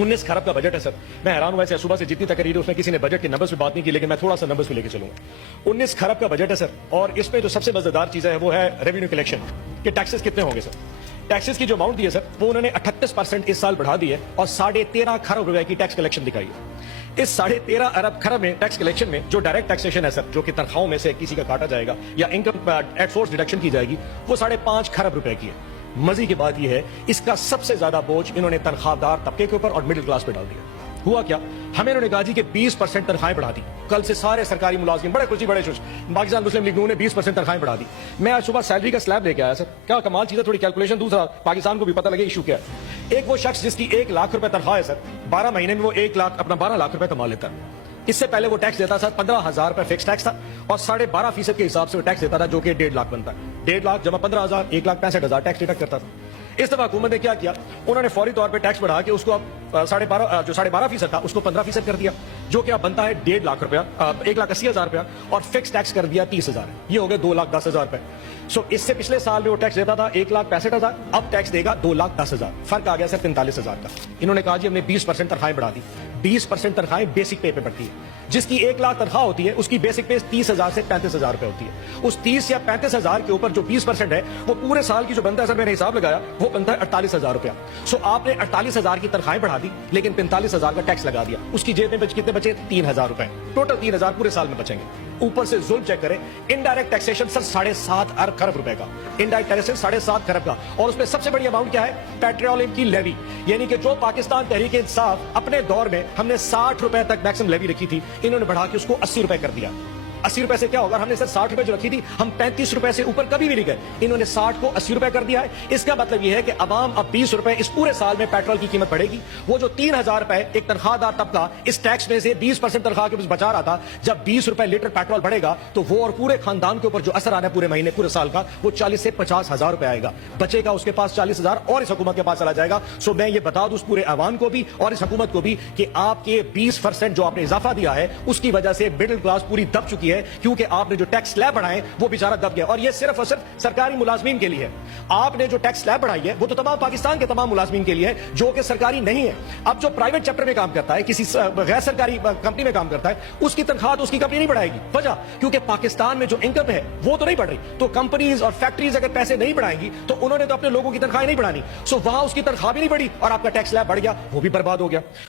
19 खरब का बजट है सर। मैं हैरान हुआ सुबह से जितनी तकरीर है उसमें किसी ने बजट के नंबर्स पे बात नहीं की, लेकिन मैं थोड़ा सा नंबर्स पे लेके चलूंगा। 19 खरब का बजट है सर, और इसमें जो सबसे मजेदार चीज है वो है रेवेन्यू कलेक्शन के टैक्सेस कितने होंगे सर। टैक्सेस की जो अमाउंट दी है सर वो उन्होंने 38% इस साल बढ़ा दी है और 13.5 खरब रुपए की टैक्स कलेक्शन दिखाई है। इस 13.5 अरब खरब में टैक्स कलेक्शन में जो डायरेक्ट टैक्सेशन है सर, जो कि तनख्वाहों में से किसी का काटा जाएगा या इनकम एट सोर्स डिडक्शन की जाएगी, वो 5.5 खरब रुपए की है। मजे की बात यह है इसका सबसे ज्यादा बोझ इन्होंने तनख्वाहदार तबके के ऊपर और मिडिल क्लास पे डाल दिया। हुआ क्या, हमें इन्होंने कहा जी कि 20% तनख्वाहें बढ़ा दी। कल से सारे सरकारी मुलाजिम बड़े खुशी बड़े खुश, पाकिस्तान मुस्लिम लीग ने 20% तनख्वाहें बढ़ा दी। मैं आज सुबह सैलरी का स्लैब लेके आया सर, क्या कमाल चीज है, थोड़ी कैलकुलेशन। दूसरा, पाकिस्तान को भी पता लगे इशू क्या है। एक वो शख्स जिसकी 1 लाख रुपए तनख्वाह है सर, 12 महीने में वो 1 लाख अपना 12 लाख रुपए कमा लेता है। इससे पहले वो टैक्स देता था 15,000 रुपए फिक्स टैक्स था, और 12.5% के हिसाब से वो टैक्स देता था, जो कि 1.5 लाख बनता है। 1.5 लाख जमा 15,000, 1,65,000 टैक्स डिडक्ट करता था। इस दफा हुकूमत ने क्या किया, उन्होंने फौरी तौर पे टैक्स बढ़ा के उसको अब 12.5% था उसको 15% कर दिया, जो कि अब बनता है 1.5 लाख रुपया, 1,80,000 रुपया, और फिक्स टैक्स कर दिया 30,000। ये हो गए 2,10,000 रुपए। सो इससे पिछले साल में वो टैक्स देता था 1,65,000, अब टैक्स देगा 2,10,000। फर्क आ गया सर 45,000 का। इन्होंने कहा जी हमने 20% तनख्वाहें बढ़ा दी। 20% तनख्वाहें बेसिक पे बढ़ती है। जिसकी 1 लाख तनख्वाह होती है उसकी बेसिक पे 30,000 से 35,000 रुपए होती है। उस 30 या 35,000 के ऊपर जो 20% है वो पूरे साल की जो बनता है सर, मैंने हिसाब लगाया, वो बनता है 48,000 रुपया। सो आपने 48,000 की तनख्वाहें बढ़ा दी, लेकिन 45,000 का टैक्स लगा दिया। उसकी जेब में कितने बचे? 3,000 रुपए। टोटल 3,000 पूरे साल में बचेंगे। ऊपर से जुल्म चेक करें, इनडायरेक्ट टैक्सेशन सर 7.5 अरब खरब रुपए का, इनडायरेक्ट टैक्सेशन 7.5 खरब का। और उसमें सबसे बड़ी अमाउंट क्या है? पेट्रोलियम की लेवी, यानी कि जो पाकिस्तान तहरीक इंसाफ अपने दौर में हमने 60 रुपए तक मैक्सिमम लेवी रखी थी, इन्होंने बढ़ा के उसको 80 रुपए कर दिया। 80 रुपए से क्या होगा, हमने सर 60 रुपए जो रखी थी, हम 35 रुपए से ऊपर कभी भी नहीं गए। इन्होंने 60 को 80 रुपए कर दिया है। इसका मतलब यह है कि अवाम अब 20 रुपए इस पूरे साल में पेट्रोल की कीमत बढ़ेगी। वो जो 3,000 रुपए एक तनख्वाहदार तबका इस टैक्स में से 20% तनख्वाह के बचा रहा था, जब 20 रुपए लीटर पेट्रोल बढ़ेगा तो वो और पूरे खानदान के ऊपर जो असर आना है पूरे महीने पूरे साल का, वो 40 से 50,000 रुपए आएगा। बचेगा उसके पास 40,000 और इस हुकूमत के पास चला जाएगा। सो मैं ये बता दूं उस पूरे अवाम को भी और इस हुकूमत को भी कि आपके 20% जो आपने इजाफा दिया है उसकी वजह से मिडिल क्लास पूरी दब चुकी है, क्योंकि आपने जो टैक्स स्लैब बढ़ाए वो बेचारा दब गया। और ये सिर्फ और सिर्फ सरकारी मुलाजमीन के लिए है। आपने जो टैक्स स्लैब बढ़ाई है वो तो तमाम पाकिस्तान के तमाम मुलाजमीन के लिए है जो कि सरकारी नहीं है। अब जो प्राइवेट सेक्टर में काम करता है, किसी गैर सरकारी कंपनी में काम करता है, उसकी तनख्वाह तो उसकी कंपनी नहीं बढ़ाएगी। वजह, क्योंकि पाकिस्तान में जो इनकम है वो तो नहीं बढ़ रही। तो कंपनीज और फैक्ट्रीज अगर पैसे नहीं बढ़ाएंगी तो उन्होंने तो अपने लोगों की तनख्वाह नहीं बढ़ानी। सो वहां उसकी तनख्वाह भी नहीं बढ़ी और आपका टैक्स स्लैब बढ़ गया, वो भी बर्बाद हो गया।